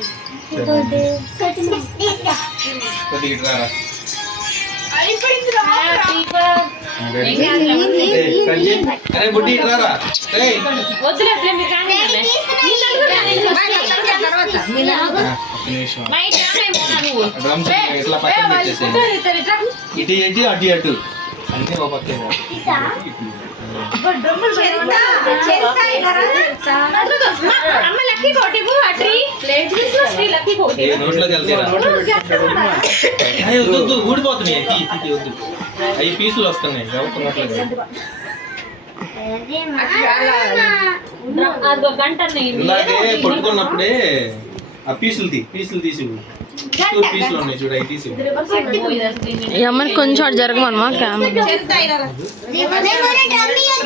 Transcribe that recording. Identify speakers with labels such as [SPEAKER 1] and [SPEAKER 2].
[SPEAKER 1] अरे
[SPEAKER 2] बुड्डी इटी अटी अट अंत बाबा के बाबा इटा
[SPEAKER 3] बड़ डम्बल चलता चलता इधर
[SPEAKER 4] आ ना मतलब अम्मा लक्की कोटी बु இல்ல லக்கி போயிடுச்சு
[SPEAKER 2] இந்த நோட்ல கேಳ್தீரா ஐ உது உது ஊடி போதுமே டீ டீ உது ஐ பீஸ்ல வஸ்துனாய் வளத்துனట్లా கேடி மா
[SPEAKER 4] அந்த ஆடுங்கட்டன்னே
[SPEAKER 2] இல்ல ஏ பட்டுன அப்புறே அந்த பீஸ்ல தி பீஸ்ல తీசிடுங்க அந்த பீஸ்ல ஒன்னே ஜுடை తీసిடுங்க
[SPEAKER 5] நம்ம கொஞ்சம் ஜருகமா மா
[SPEAKER 3] கேமரா